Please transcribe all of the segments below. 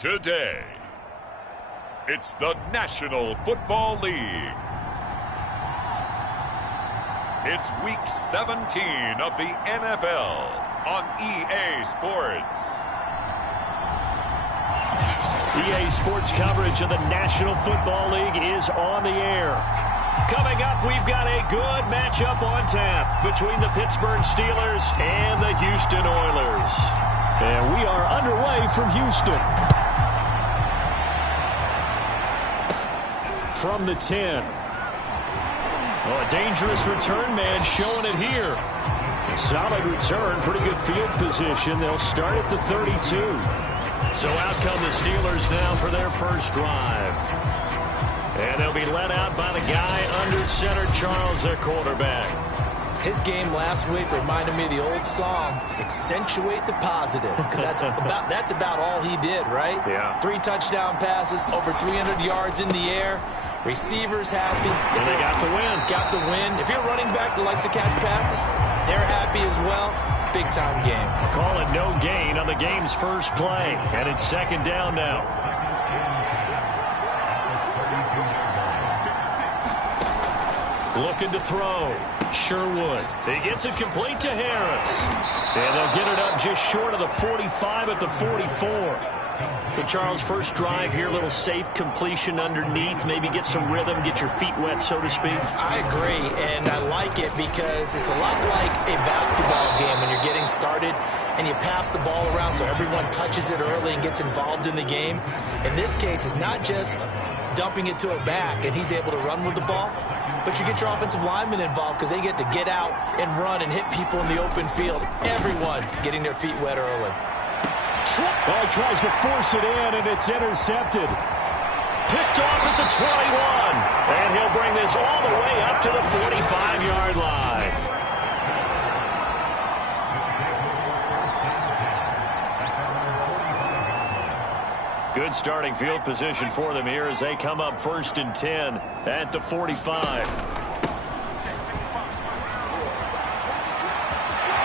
Today, it's the National Football League. It's Week 17 of the NFL on EA Sports. EA Sports coverage of the National Football League is on the air. Coming up, we've got a good matchup on tap between the Pittsburgh Steelers and the Houston Oilers. And we are underway from Houston. From the 10. Oh, a dangerous return man showing it here. A solid return, pretty good field position. They'll start at the 32. So out come the Steelers now for their first drive. And they'll be led out by the guy under center, Charles, their quarterback. His game last week reminded me of the old song, Accentuate the Positive. Because that's about all he did, right? Yeah. 3 touchdown passes, over 300 yards in the air. Receivers happy. And they got the win. Got the win. If you're running back that likes to catch passes, they're happy as well. Big-time game. Call it no gain on the game's first play. And it's second down now. Looking to throw. Sherwood. He gets it complete to Harris. And they'll get it up just short of the 45 at the 44. So, Charles, first drive here, a little safe completion underneath. Maybe get some rhythm, get your feet wet, so to speak. I agree, and I like it because it's a lot like a basketball game when you're getting started and you pass the ball around so everyone touches it early and gets involved in the game. In this case, it's not just dumping it to a back and he's able to run with the ball, but you get your offensive linemen involved because they get to get out and run and hit people in the open field. Everyone getting their feet wet early. Oh, he tries to force it in, and it's intercepted. Picked off at the 21. And he'll bring this all the way up to the 45-yard line. Good starting field position for them here as they come up 1st and 10 at the 45.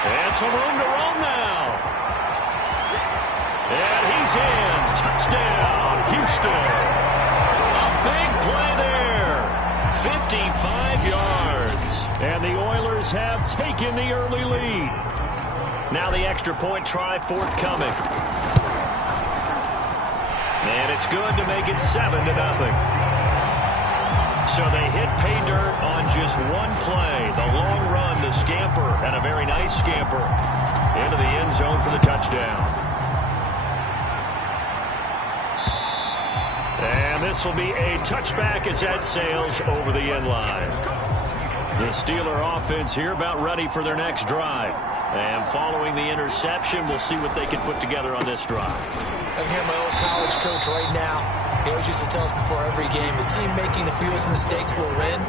And some room to run now. And he's in. Touchdown, Houston. A big play there. 55 yards. And the Oilers have taken the early lead. Now the extra point try forthcoming. And it's good to make it 7-0. So they hit pay dirt on just one play. The long run, the scamper, and a very nice scamper into the end zone for the touchdown. And this will be a touchback as that sails over the end line. The Steeler offense here about ready for their next drive. And following the interception, we'll see what they can put together on this drive. I can hear my old college coach right now. He always used to tell us before every game, the team making the fewest mistakes will win.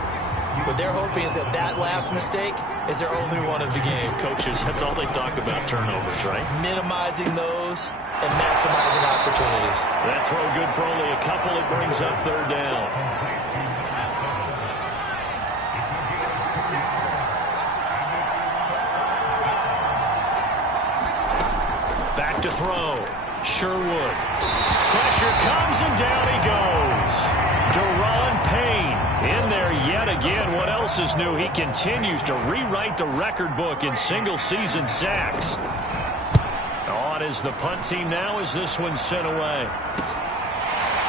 What they're hoping is that that last mistake is their only one of the game. Coaches, that's all they talk about, turnovers, right? Minimizing those and maximizing opportunities. That throw good for only a couple. It brings up 3rd down. Back to throw. Sherwood. Pressure comes and down he goes. Daron Payne in there yet again. What else is new? He continues to rewrite the record book in single-season sacks. On is the punt team now as this one's sent away.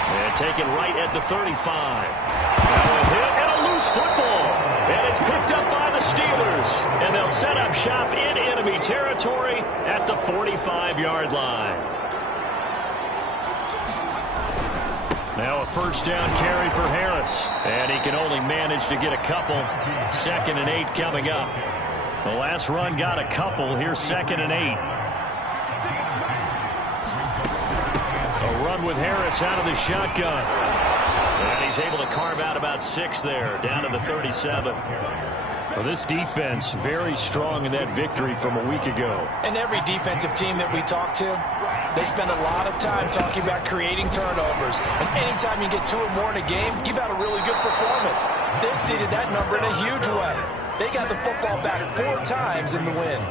And taken right at the 35. Now a hit and a loose football. And it's picked up by the Steelers. And they'll set up shop in enemy territory at the 45-yard line. Now a 1st down carry for Harris. And he can only manage to get a couple. 2nd and 8 coming up. The last run got a couple. Here's 2nd and 8. A run with Harris out of the shotgun. And he's able to carve out about 6 there, down to the 37. Well, this defense very strong in that victory from a week ago. And every defensive team that we talk to, they spend a lot of time talking about creating turnovers. And anytime you get 2 or more in a game, you've had a really good performance. They exceeded that number in a huge way. They got the football back 4 times in the win.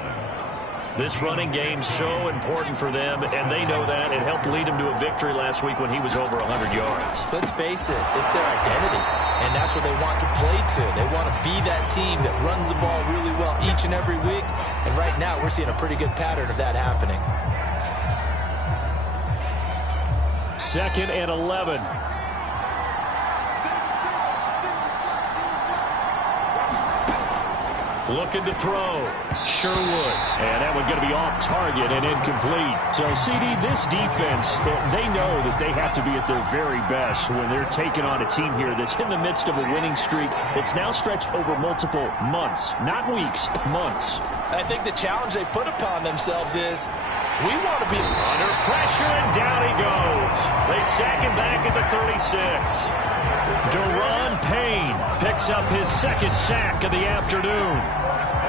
This running game's so important for them, and they know that. It helped lead them to a victory last week when he was over 100 yards. Let's face it, it's their identity, and that's what they want to play to. They want to be that team that runs the ball really well each and every week, and right now we're seeing a pretty good pattern of that happening. 2nd and 11. Looking to throw. Sherwood. And that one going to be off target and incomplete. So, CD, this defense, they know that they have to be at their very best when they're taking on a team here that's in the midst of a winning streak. It's now stretched over multiple months, not weeks, months. I think the challenge they put upon themselves is we want to be under pressure, and down he goes. They sack him back at the 36. Daron Payne picks up his 2nd sack of the afternoon.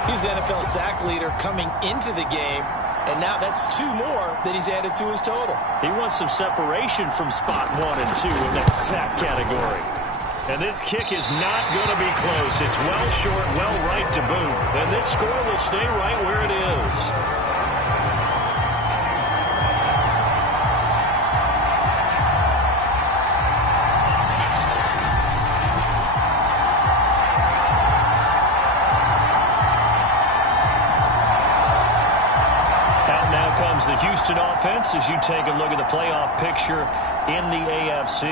He's the NFL sack leader coming into the game, and now that's 2 more that he's added to his total. He wants some separation from spot 1 and 2 in that sack category. And this kick is not going to be close. It's well short, well right to boot. And this score will stay right where it is. The Houston offense as you take a look at the playoff picture in the AFC.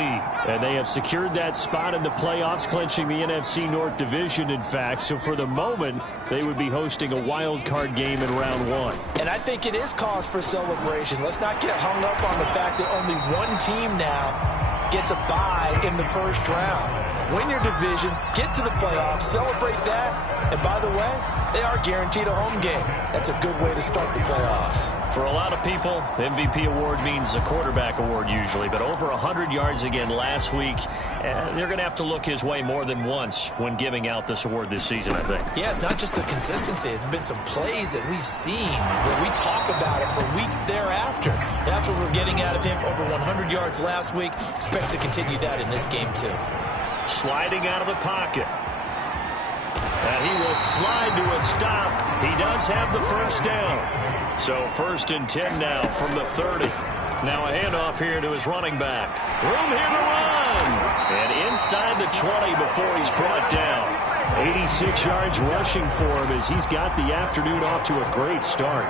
And they have secured that spot in the playoffs, clinching the NFC North Division, in fact. So for the moment, they would be hosting a wild card game in round 1. And I think it is cause for celebration. Let's not get hung up on the fact that only one team now gets a bye in the first round. Win your division, get to the playoffs, celebrate that, and by the way, they are guaranteed a home game. That's a good way to start the playoffs. For a lot of people, the MVP award means a quarterback award usually, but over 100 yards again last week, they're going to have to look his way more than once when giving out this award this season, I think. Yeah, it's not just the consistency. It's been some plays that we've seen where we talk about it for weeks thereafter. That's what we're getting out of him. Over 100 yards last week. Expects to continue that in this game, too. Sliding out of the pocket. And he will slide to a stop. He does have the first down. So 1st and 10 now from the 30. Now a handoff here to his running back. Room here to run. And inside the 20 before he's brought down. 86 yards rushing for him as he's got the afternoon off to a great start.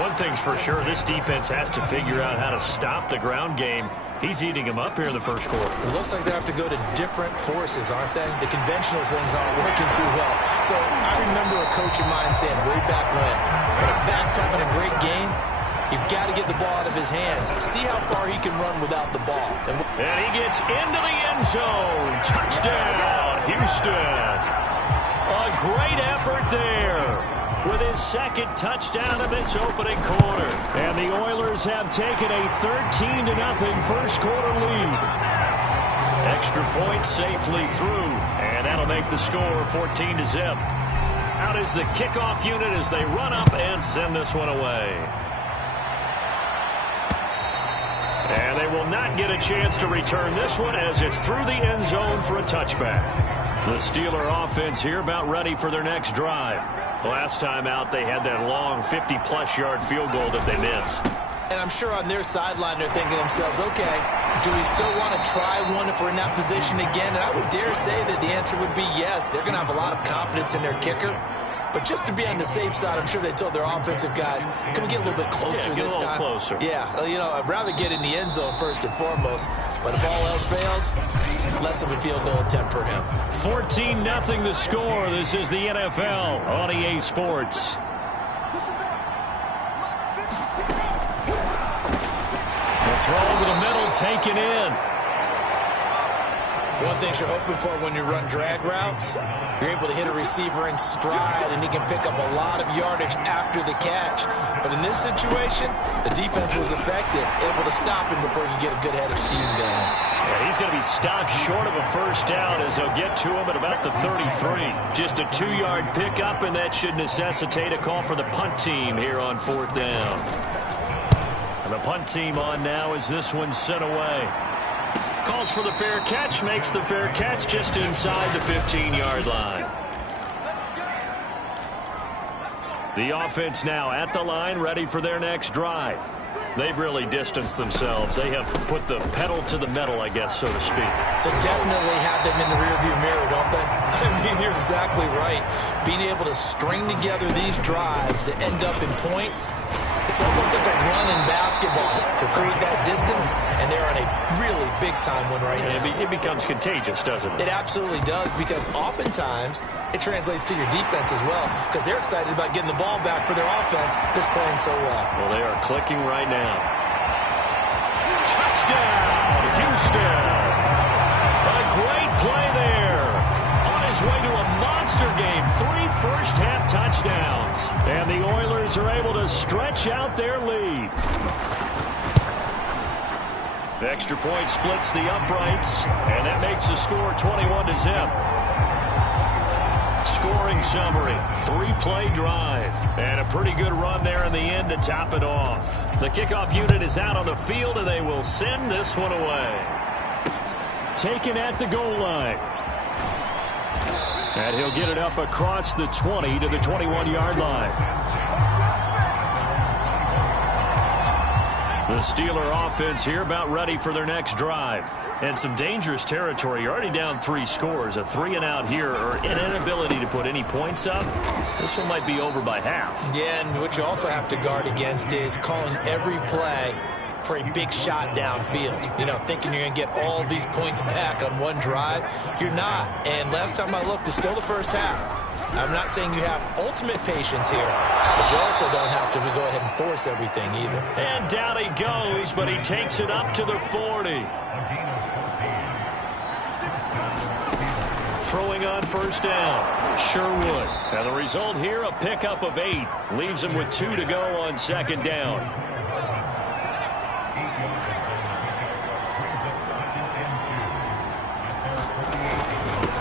One thing's for sure, this defense has to figure out how to stop the ground game. He's eating him up here in the first quarter. It looks like they have to go to different forces, aren't they? The conventional things aren't working too well. So I remember a coach of mine saying way back when a back's having a great game, you've got to get the ball out of his hands. See how far he can run without the ball. And he gets into the end zone. Touchdown, Houston. A great effort there with his 2nd touchdown of this opening quarter. And the Oilers have taken a 13-0 first quarter lead. Extra point safely through, and that'll make the score 14-0. Out is the kickoff unit as they run up and send this one away. And they will not get a chance to return this one as it's through the end zone for a touchback. The Steeler offense here about ready for their next drive. Last time out, they had that long 50-plus yard field goal that they missed. And I'm sure on their sideline they're thinking to themselves, okay, do we still want to try one if we're in that position again? And I would dare say that the answer would be yes. They're going to have a lot of confidence in their kicker. But just to be on the safe side, I'm sure they told their offensive guys, can we get a little bit closer this time? Closer. Yeah, you know, I'd rather get in the end zone first and foremost. But if all else fails, less of a field goal attempt for him. 14-0 the score. This is the NFL on EA Sports. The throw over the middle, taken in. One thing you're hoping for when you run drag routes, you're able to hit a receiver in stride, and he can pick up a lot of yardage after the catch. But in this situation, the defense was effective, able to stop him before he could get a good head of steam going. Yeah, he's going to be stopped short of a first down as they'll get to him at about the 33. Just a 2-yard pickup, and that should necessitate a call for the punt team here on 4th down. And the punt team on now as this one's sent away. Calls for the fair catch, makes the fair catch just inside the 15-yard line. The offense now at the line, ready for their next drive. They've really distanced themselves. They have put the pedal to the metal, I guess, so to speak. So definitely have them in the rearview mirror, don't they? I mean, you're exactly right. Being able to string together these drives that end up in points, it's almost like a run in basketball to create that distance, and they're on a really big-time one right now. It becomes contagious, doesn't it? It absolutely does, because oftentimes it translates to your defense as well, because they're excited about getting the ball back for their offense that's playing so well. Well, they are clicking right now. Touchdown, Houston! A great play there. On his way to a monster game, 3 first-half touchdowns. And the Oilers are able to stretch out their lead. The extra point splits the uprights, and that makes the score 21-0. Scoring summary, 3-play drive, and a pretty good run there in the end to top it off. The kickoff unit is out on the field, and they will send this one away. Taken at the goal line. And he'll get it up across the 20 to the 21-yard line. The Steeler offense here about ready for their next drive. And some dangerous territory. You're already down 3 scores. A 3-and-out here, or an inability to put any points up. This one might be over by half. Yeah, and what you also have to guard against is calling every play for a big shot downfield. You know, thinking you're going to get all these points back on one drive. You're not. And last time I looked, it's still the first half. I'm not saying you have ultimate patience here, but you also don't have to go ahead and force everything either. And down he goes, but he takes it up to the 40. Throwing on first down, Sherwood. And the result here, a pickup of 8. Leaves him with 2 to go on second down.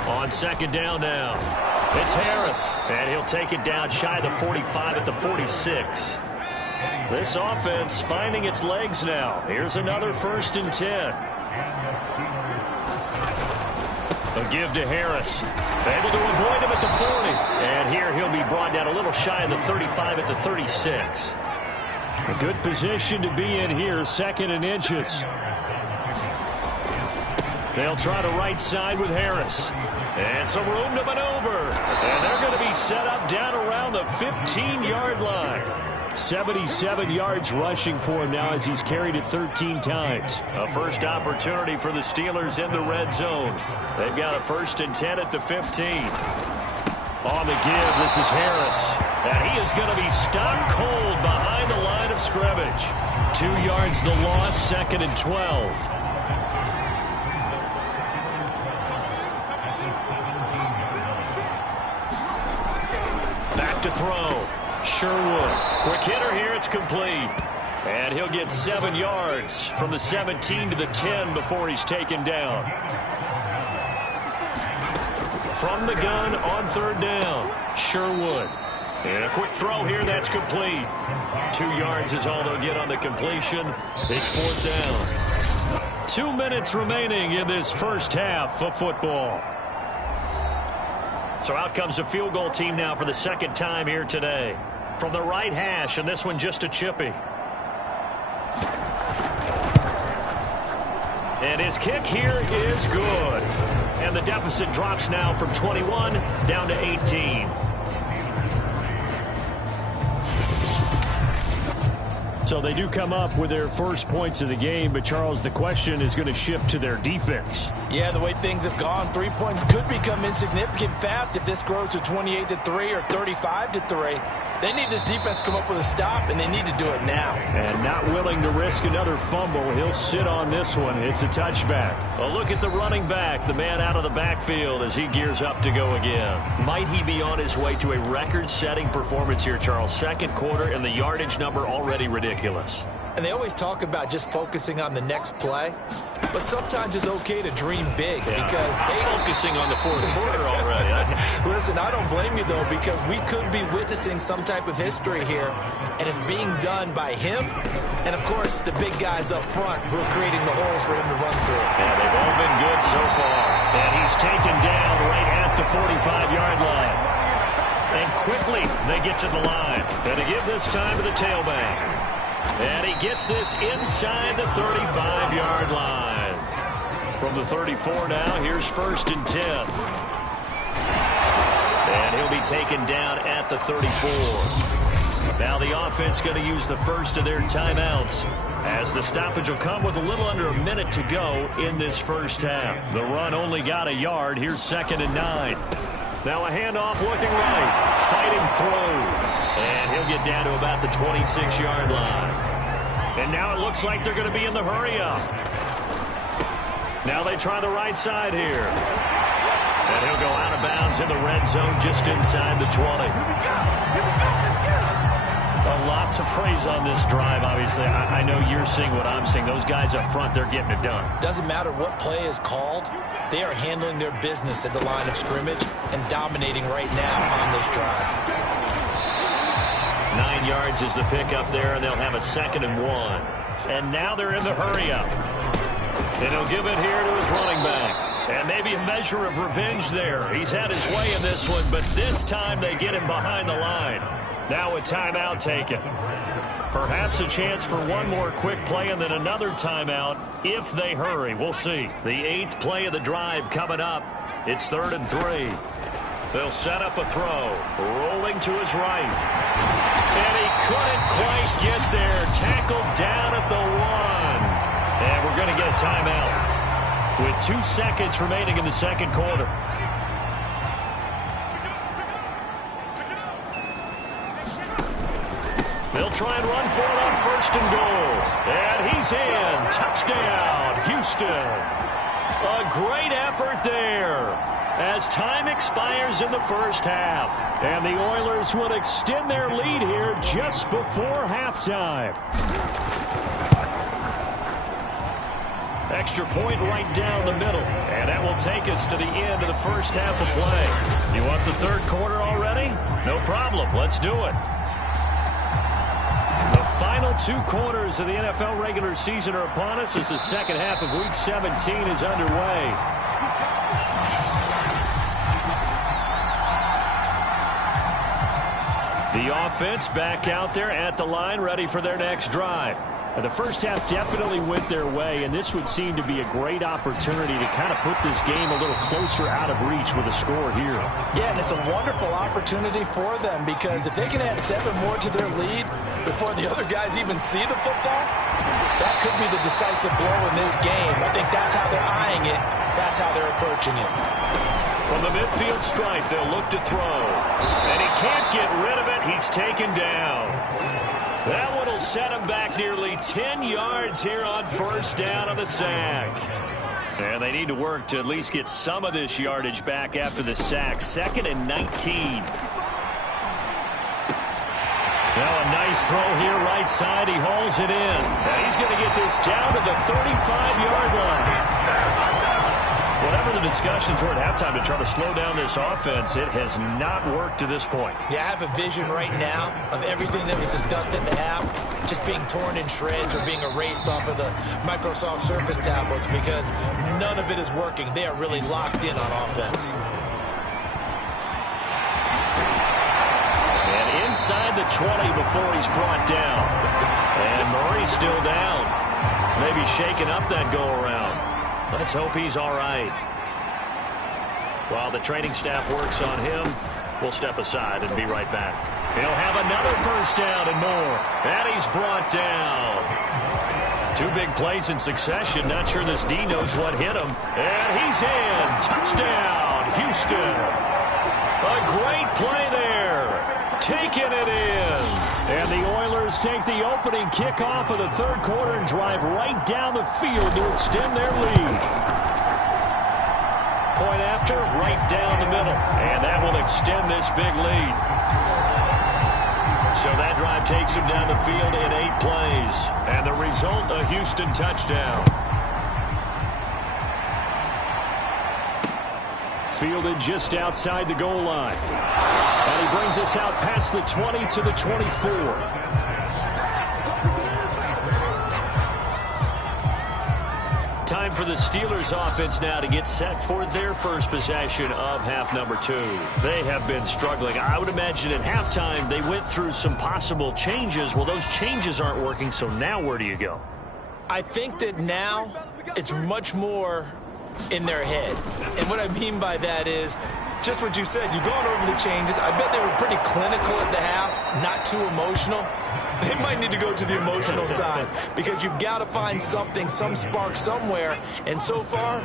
On second down now, it's Harris. And he'll take it down shy of the 45 at the 46. This offense finding its legs now. Here's another 1st and 10. A give to Harris. Able to avoid him at the 40. And here he'll be brought down a little shy of the 35 at the 36. A good position to be in here, 2nd and inches. They'll try the right side with Harris. And some room to maneuver. And they're going to be set up down around the 15-yard line. 77 yards rushing for him now as he's carried it 13 times. A first opportunity for the Steelers in the red zone. They've got a 1st and 10 at the 15. On the give, this is Harris. And he is going to be stopped cold behind the line of scrimmage. 2 yards the loss, 2nd and 12. To throw. Sherwood. Quick hitter here. It's complete. And he'll get 7 yards from the 17 to the 10 before he's taken down. From the gun on 3rd down. Sherwood. And a quick throw here. That's complete. 2 yards is all they'll get on the completion. It's 4th down. 2 minutes remaining in this first half of football. So out comes a field goal team now for the 2nd time here today. From the right hash, and this one just a chippy. And his kick here is good. And the deficit drops now from 21 down to 18. So they do come up with their first points of the game, but Charles, the question is going to shift to their defense. Yeah, the way things have gone, 3 points could become insignificant fast if this grows to 28-3 or 35-3. They need this defense to come up with a stop, and they need to do it now. And not willing to risk another fumble. He'll sit on this one. It's a touchback. A look at the running back, the man out of the backfield as he gears up to go again. Might he be on his way to a record-setting performance here, Charles? 2nd quarter, and the yardage number already ridiculous. And they always talk about just focusing on the next play. But sometimes it's okay to dream big because focusing on the 4th quarter already. Listen, I don't blame you, though, because we could be witnessing some type of history here, and it's being done by him and, of course, the big guys up front who are creating the holes for him to run through. Yeah, they've all been good so far. And he's taken down right at the 45-yard line. And quickly they get to the line. And to give this time to the tailback. And he gets this inside the 35-yard line. From the 34 now, here's 1st and 10. And he'll be taken down at the 34. Now the offense going to use the first of their timeouts, as the stoppage will come with a little under a minute to go in this first half. The run only got a yard. Here's 2nd and 9. Now a handoff looking right. Fighting through. And he'll get down to about the 26-yard line. And now it looks like they're going to be in the hurry-up. Now they try the right side here. And he'll go out of bounds in the red zone just inside the 20. A lot to praise on this drive, obviously. I know you're seeing what I'm seeing. Those guys up front, they're getting it done. Doesn't matter what play is called. They are handling their business at the line of scrimmage and dominating right now on this drive. 9 yards is the pickup there, and they'll have a 2nd and 1. And now they're in the hurry-up. And he'll give it here to his running back. And maybe a measure of revenge there. He's had his way in this one, but this time they get him behind the line. Now a timeout taken. Perhaps a chance for one more quick play and then another timeout if they hurry. We'll see. The 8th play of the drive coming up. It's 3rd and 3. They'll set up a throw. Rolling to his right. And he couldn't quite get there. Tackled down at the 1. And we're going to get a timeout with 2 seconds remaining in the second quarter. They'll try and run for it on 1st and goal. And he's in. Touchdown, Houston. A great effort there as time expires in the first half. And the Oilers would extend their lead here just before halftime. Extra point right down the middle. And that will take us to the end of the first half of play. You want the third quarter already? No problem. Let's do it. The final 2 quarters of the NFL regular season are upon us as the second half of Week 17 is underway. The offense back out there at the line, ready for their next drive. The first half definitely went their way, and this would seem to be a great opportunity to kind of put this game a little closer out of reach with a score here. Yeah, and it's a wonderful opportunity for them, because if they can add 7 more to their lead before the other guys even see the football, that could be the decisive blow in this game. I think that's how they're eyeing it. That's how they're approaching it. From the midfield stripe, they'll look to throw. And he can't get rid of it. He's taken down. That one will set him back nearly 10 yards here on 1st down on the sack. And they need to work to at least get some of this yardage back after the sack. 2nd and 19. Now a nice throw here right side. He hauls it in. And he's going to get this down to the 35-yard line. Whatever the discussions were at halftime to try to slow down this offense, it has not worked to this point. Yeah, I have a vision right now of everything that was discussed in the half just being torn in shreds or being erased off of the Microsoft Surface tablets, because none of it is working. They are really locked in on offense. And inside the 20 before he's brought down. And Murray's still down. Maybe shaking up that go-around. Let's hope he's all right. While the training staff works on him, we'll step aside and be right back. He'll have another 1st down and more. And he's brought down. 2 big plays in succession. Not sure this D knows what hit him. And he's in. Touchdown, Houston. A great play there. Taking it in. And the Oilers take the opening kickoff of the third quarter and drive right down the field to extend their lead. Point after, right down the middle. And that will extend this big lead. So that drive takes him down the field in 8 plays. And the result, a Houston touchdown. Fielded just outside the goal line. And he brings us out past the 20 to the 24. Time for the Steelers offense now to get set for their first possession of half number 2. They have been struggling. I would imagine at halftime they went through some possible changes. Well, those changes aren't working, so now where do you go? I think that now it's much more in their head. And what I mean by that is just what you said. You've gone over the changes. I bet they were pretty clinical at the half, not too emotional. They might need to go to the emotional side because you've got to find something, some spark somewhere. And so far,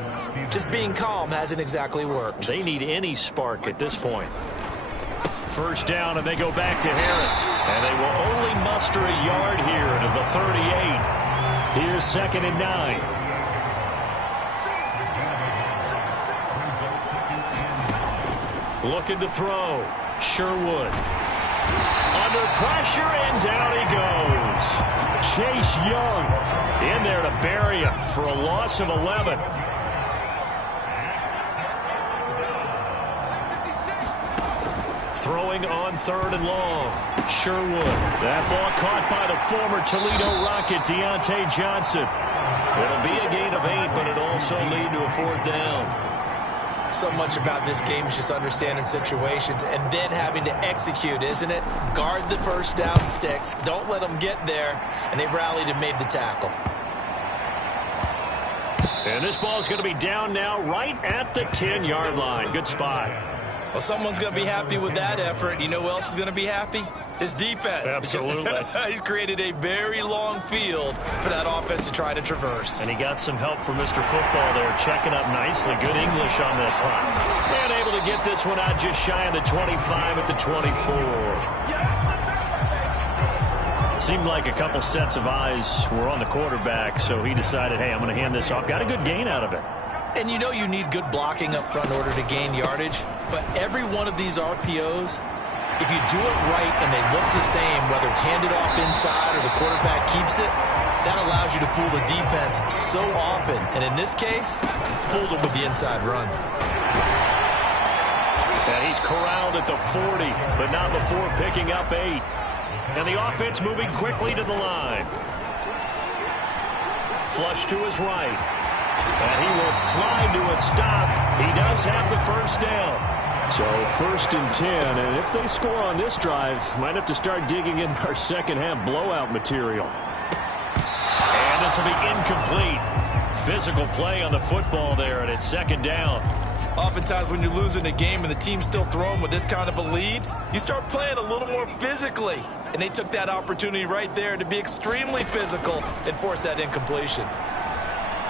just being calm hasn't exactly worked. They need any spark at this point. First down, and they go back to Harris. And they will only muster a yard here to the 38. Here's 2nd and 9. Looking to throw. Sherwood. Under pressure, and down he goes. Chase Young in there to bury him for a loss of 11. Throwing on 3rd and long. Sherwood. That ball caught by the former Toledo Rocket, Deontay Johnson. It'll be a gain of 8, but it'll also lead to a 4th down. So much about this game is just understanding situations and then having to execute, isn't it? Guard the first down sticks. Don't let them get there. And they rallied and made the tackle. And this ball is going to be down now right at the 10-yard line. Good spot. Well, someone's going to be happy with that effort. You know who else is going to be happy? His defense. Absolutely. He's created a very long field for that offense to try to traverse. And he got some help from Mr. Football there, checking up nicely. Good English on that punt. And able to get this one out just shy of the 25 at the 24. Seemed like a couple sets of eyes were on the quarterback, so he decided, hey, I'm going to hand this off. Got a good gain out of it. And you know you need good blocking up front in order to gain yardage. But every one of these RPOs, if you do it right and they look the same, whether it's handed off inside or the quarterback keeps it, that allows you to fool the defense so often. And in this case, fooled them with the inside run. And he's corralled at the 40, but not before picking up 8. And the offense moving quickly to the line. Flush to his right. And he will slide to a stop. He does have the first down. So 1st and 10, and if they score on this drive, might have to start digging in our second half blowout material. And this will be incomplete. Physical play on the football there, and it's 2nd down. Oftentimes when you're losing a game and the team's still throwing with this kind of a lead, you start playing a little more physically. And they took that opportunity right there to be extremely physical and force that incompletion.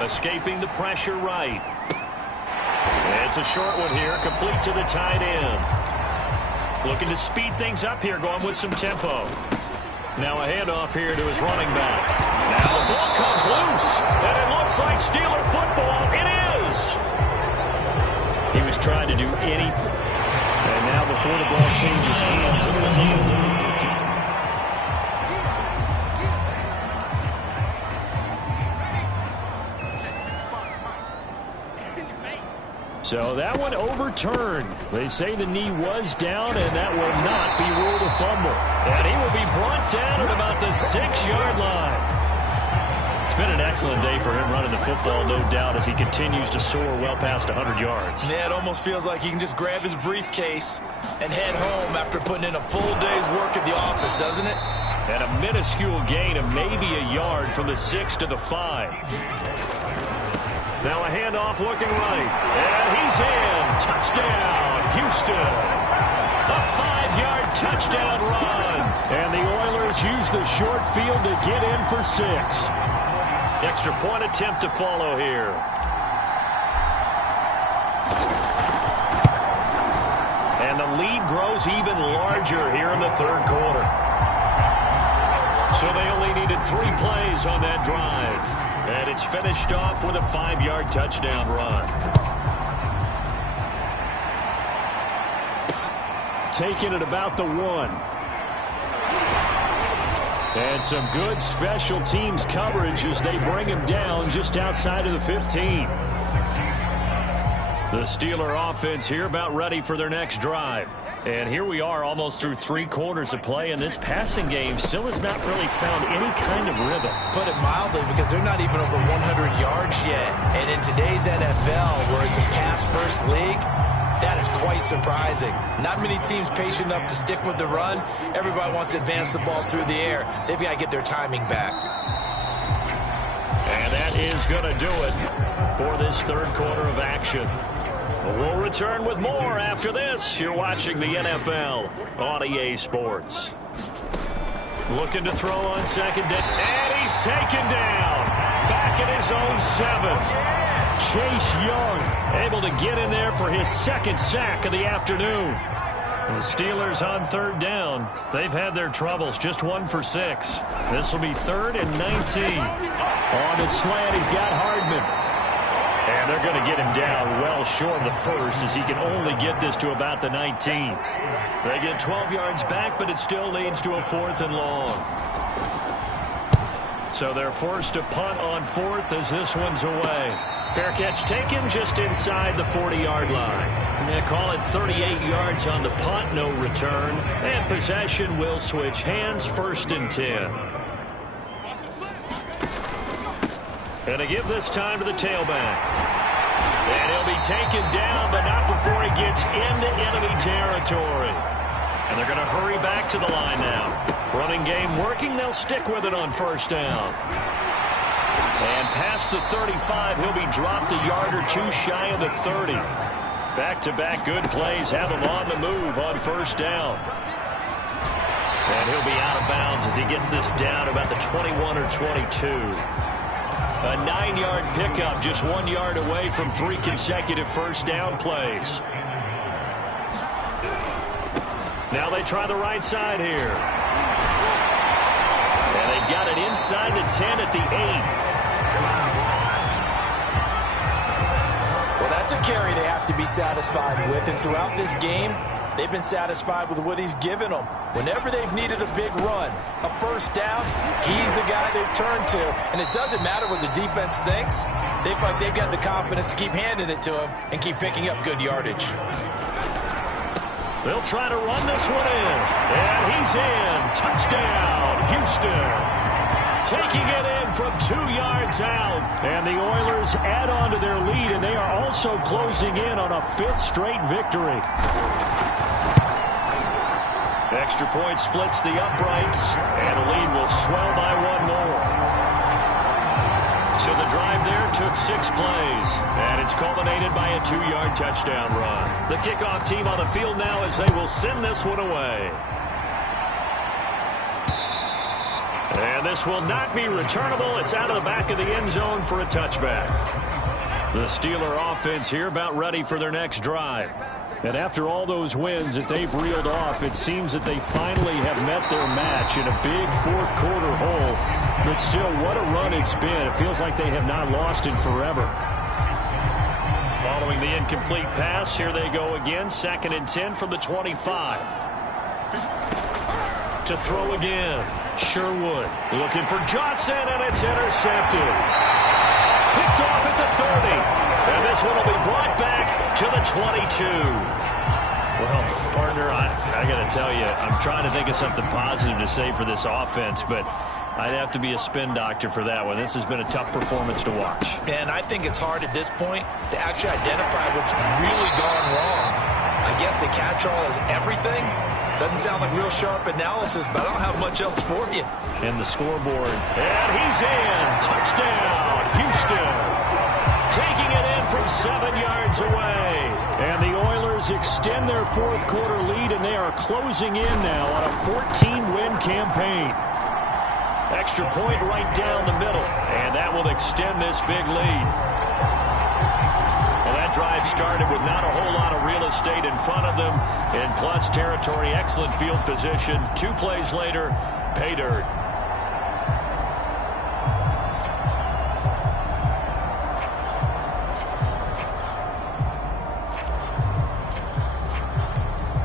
Escaping the pressure right. It's a short one here, complete to the tight end. Looking to speed things up here, going with some tempo. Now a handoff here to his running back. Now the ball comes loose, and it looks like Steeler football. It is. He was trying to do anything. And now before the ball changes hands, it was incomplete. So that one overturned. They say the knee was down, and that will not be ruled a fumble. And he will be brought down at about the 6-yard line. It's been an excellent day for him running the football, no doubt, as he continues to soar well past 100 yards. Yeah, it almost feels like he can just grab his briefcase and head home after putting in a full day's work at the office, doesn't it? And a minuscule gain of maybe a yard from the 6 to the 5. Now a handoff looking right. And he's in. Touchdown, Houston. A 5-yard touchdown run. And the Oilers use the short field to get in for 6. Extra point attempt to follow here. And the lead grows even larger here in the 3rd quarter. So they only needed 3 plays on that drive. And it's finished off with a 5-yard touchdown run. Taking it about the 1. And some good special teams coverage as they bring him down just outside of the 15. The Steeler offense here about ready for their next drive. And here we are almost through 3 quarters of play, and this passing game still has not really found any kind of rhythm. Put it mildly, because they're not even over 100 yards yet. And in today's NFL, where it's a pass-first league, that is quite surprising. Not many teams patient enough to stick with the run. Everybody wants to advance the ball through the air. They've got to get their timing back. And that is going to do it for this third quarter of action. We'll return with more after this. You're watching the NFL on EA Sports. Looking to throw on second down. And he's taken down. Back at his own 7. Chase Young able to get in there for his second sack of the afternoon. The Steelers on third down. They've had their troubles, just 1 for 6. This will be 3rd and 19. On the slant, he's got Hardman. And they're going to get him down well short of the first, as he can only get this to about the 19. They get 12 yards back, but it still leads to a 4th and long. So they're forced to punt on 4th as this one's away. Fair catch taken just inside the 40-yard line. And they call it 38 yards on the punt, no return. And possession will switch hands, 1st and 10. And they give this time to the tailback. And he'll be taken down, but not before he gets into enemy territory. And they're going to hurry back to the line now. Running game working. They'll stick with it on 1st down. And past the 35, he'll be dropped a yard or 2 shy of the 30. Back-to-back good plays have him on the move on 1st down. And he'll be out of bounds as he gets this down about the 21 or 22. A 9-yard pickup, just 1 yard away from 3 consecutive 1st down plays. Now they try the right side here. And they've got it inside the 10 at the 8. Well, that's a carry they have to be satisfied with. And throughout this game, they've been satisfied with what he's given them. Whenever they've needed a big run, a 1st down, he's the guy they've turned to. And it doesn't matter what the defense thinks. They feel like they've got the confidence to keep handing it to him and keep picking up good yardage. They'll try to run this one in. And he's in. Touchdown, Houston. Taking it in from 2 yards out. And the Oilers add on to their lead, and they are also closing in on a 5th straight victory. Extra point splits the uprights, and the lead will swell by 1 more. So the drive there took 6 plays, and it's culminated by a 2-yard touchdown run. The kickoff team on the field now as they will send this one away. And this will not be returnable. It's out of the back of the end zone for a touchback. The Steeler offense here about ready for their next drive. And after all those wins that they've reeled off, it seems that they finally have met their match in a big 4th quarter hole. But still, what a run it's been. It feels like they have not lost in forever. Following the incomplete pass, here they go again. 2nd and 10 from the 25. To throw again. Sherwood looking for Johnson, and it's intercepted. Picked off at the 30. And this one will be brought back to the 22. Well, partner, I got to tell you, I'm trying to think of something positive to say for this offense, but I'd have to be a spin doctor for that one. This has been a tough performance to watch. And I think it's hard at this point to actually identify what's really gone wrong. I guess the catch-all is everything. Doesn't sound like real sharp analysis, but I don't have much else for you. And the scoreboard. And he's in. Touchdown, Houston. Taking it in from 7 yards away. And the Oilers extend their 4th quarter lead, and they are closing in now on a 14-win campaign. Extra point right down the middle, and that will extend this big lead. Well, that drive started with not a whole lot of real estate in front of them. In plus territory, excellent field position. 2 plays later, pay dirt.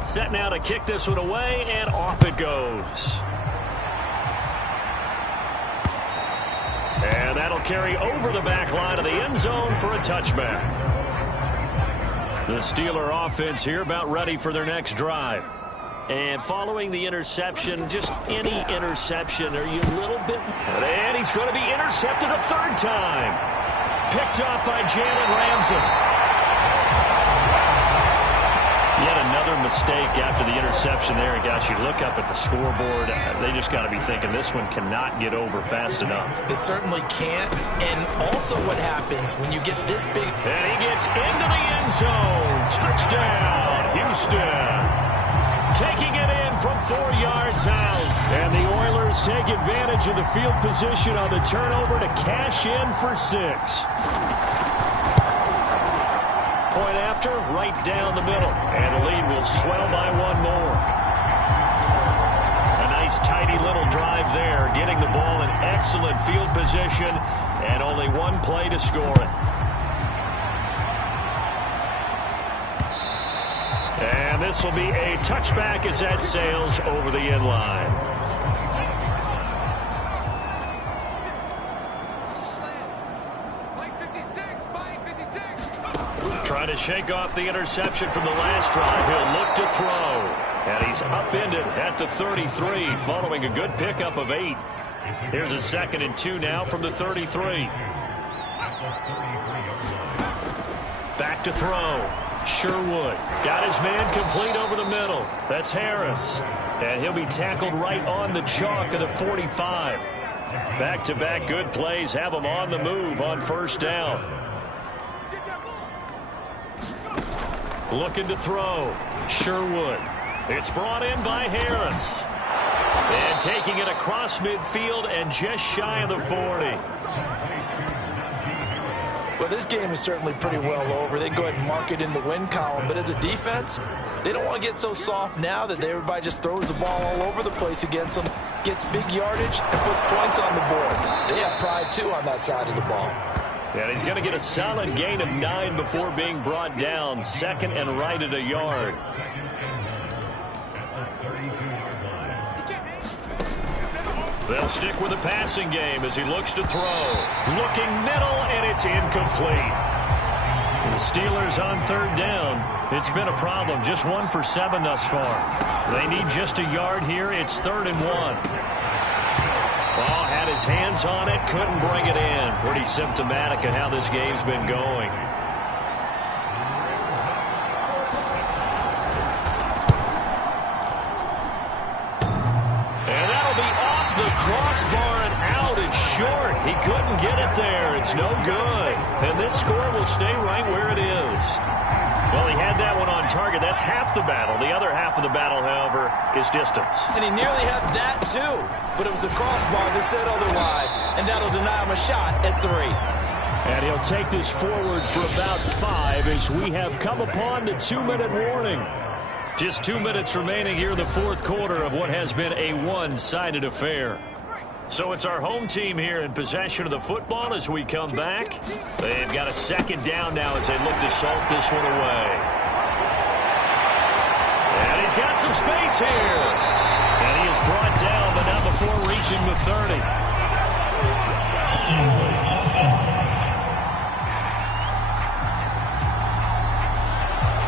Set now to kick this one away, and off it goes. And that'll carry over the back line of the end zone for a touchback. The Steeler offense here about ready for their next drive. And following the interception, just any interception, are you a little bit... And he's going to be intercepted a third time. Picked up by Jalen Ramsey. Yet another mistake after the interception there. And gosh, you look up at the scoreboard, they just got to be thinking this one cannot get over fast enough. It certainly can't. And also what happens when you get this big... And he gets into the end zone. Touchdown, Houston. Taking it in from 4 yards out. And the Oilers take advantage of the field position on the turnover to cash in for 6. Point after, right down the middle. And the lead will swell by 1 more. A nice tidy little drive there, getting the ball in excellent field position, and only 1 play to score it. And this will be a touchback as that sails over the end line. Trying to shake off the interception from the last drive. He'll look to throw. And he's upended at the 33 following a good pickup of 8. Here's a 2nd and 2 now from the 33. Back to throw. Sherwood got his man complete over the middle. That's Harris. And he'll be tackled right on the chalk of the 45. Back-to-back good plays have him on the move on first down. Looking to throw. Sherwood. It's brought in by Harris. And taking it across midfield and just shy of the 40. Well, this game is certainly pretty well over. They can go ahead and mark it in the win column. But as a defense, they don't want to get so soft now that everybody just throws the ball all over the place against them, gets big yardage, and puts points on the board. They have pride, too, on that side of the ball. And he's going to get a solid gain of 9 before being brought down. 2nd and right at a yard. They'll stick with the passing game as he looks to throw. Looking middle, and it's incomplete. The Steelers on 3rd down. It's been a problem. Just 1 for 7 thus far. They need just a yard here. It's 3rd and 1. Ball had his hands on it, couldn't bring it in. Pretty symptomatic of how this game's been going. And that'll be off the crossbar and out. It's short. He couldn't get it there. It's no good. And this score will stay right where it is. Well, he had that one on target. That's half the battle. The other half of the battle, however, is distance. And he nearly had that, too. But it was the crossbar that said otherwise. And that'll deny him a shot at 3. And he'll take this forward for about 5 as we have come upon the 2-minute warning. Just 2 minutes remaining here in the 4th quarter of what has been a one-sided affair. So it's our home team here in possession of the football as we come back. They've got a 2nd down now as they look to salt this one away. And he's got some space here. And he is brought down, but not before reaching the 30.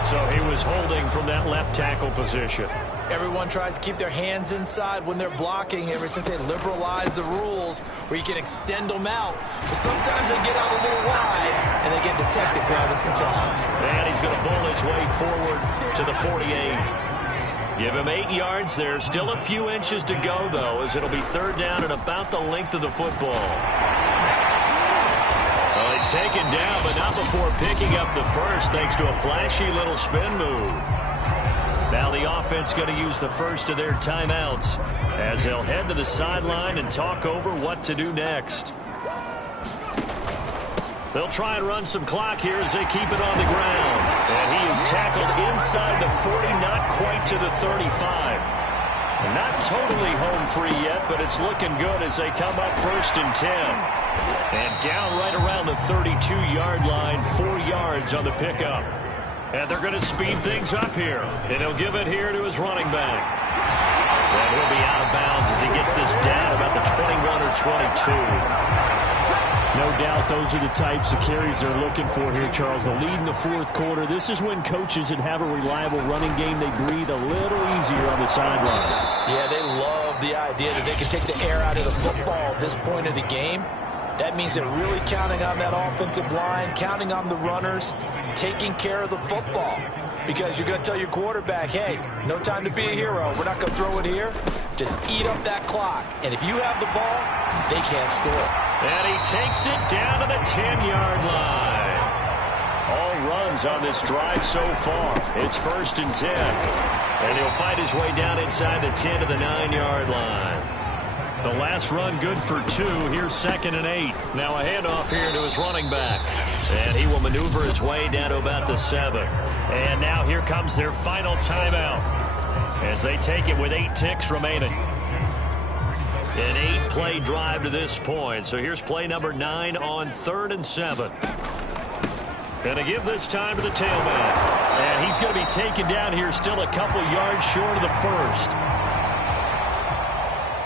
So he was holding from that left tackle position. Everyone tries to keep their hands inside when they're blocking ever since they liberalized the rules where you can extend them out. But sometimes they get out a little wide and they get detected grabbing some cloth. And he's going to bowl his way forward to the 48. Give him 8 yards there. Still a few inches to go, though, as it'll be 3rd down and about the length of the football. Well, it's taken down, but not before picking up the first thanks to a flashy little spin move. Now the offense going to use the first of their timeouts as they'll head to the sideline and talk over what to do next. They'll try and run some clock here as they keep it on the ground. And he is tackled inside the 40, not quite to the 35. Not totally home free yet, but it's looking good as they come up 1st and 10. And down right around the 32-yard line, 4 yards on the pickup. And they're going to speed things up here. And he'll give it here to his running back. And he'll be out of bounds as he gets this down about the 21 or 22. No doubt those are the types of carries they're looking for here, Charles. The lead in the fourth quarter. This is when coaches that have a reliable running game, they breathe a little easier on the sideline. Yeah, they love the idea that they can take the air out of the football at this point of the game. That means they're really counting on that offensive line, counting on the runners, taking care of the football. Because you're going to tell your quarterback, hey, no time to be a hero. We're not going to throw it here. Just eat up that clock. And if you have the ball, they can't score. And he takes it down to the 10-yard line. All runs on this drive so far. It's 1st and 10. And he'll find his way down inside the 10 to the 9-yard line. The last run good for 2. Here's 2nd and 8. Now a handoff here to his running back. And he will maneuver his way down to about the 7. And now here comes their final timeout as they take it with 8 ticks remaining. An 8-play drive to this point. So here's play number 9 on 3rd and 7. And to give this time to the tailback. And he's going to be taken down here still a couple yards short of the first.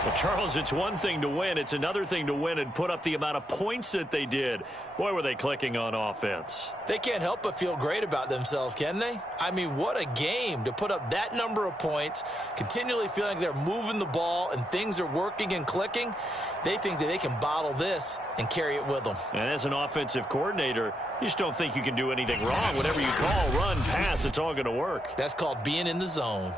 Well, Charles, it's one thing to win. It's another thing to win and put up the amount of points that they did. Boy, were they clicking on offense. They can't help but feel great about themselves, can they? I mean, what a game to put up that number of points, continually feeling like they're moving the ball and things are working and clicking. They think that they can bottle this and carry it with them. And as an offensive coordinator, you just don't think you can do anything wrong. Whatever you call, run, pass, it's all going to work. That's called being in the zone.